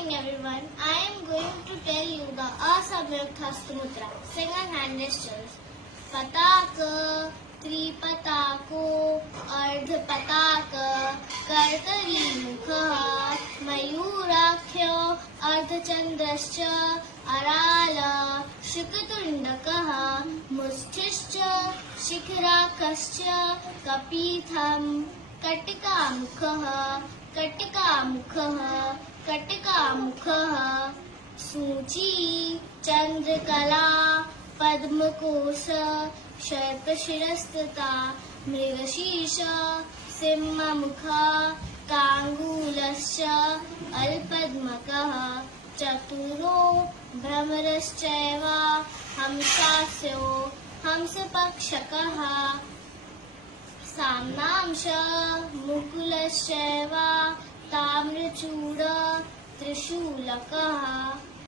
morning everyone. I am going to tell you the Asamyukta Hastamudra, single-hand gestures. Pataka, Tripatako, Ardhapataka, Kartari Mukha, Mayurakhyo, Ardhachandrascha, Arala, Shukatundakaha, Musthishcha, Shikharakascha, Kapitham, Katika Mukha, सूची चंद्रकला पद्मकोश सर्पशिरस्तता मृगशीर्ष सिंहमुखा कांगूलश्च अल्पद्मकः चतुरो भ्रमरश्चैव हंसास्यो हंसपक्षकः साम्नांश मुकुलश्चैव ताम्रचूड त्रिशूलकः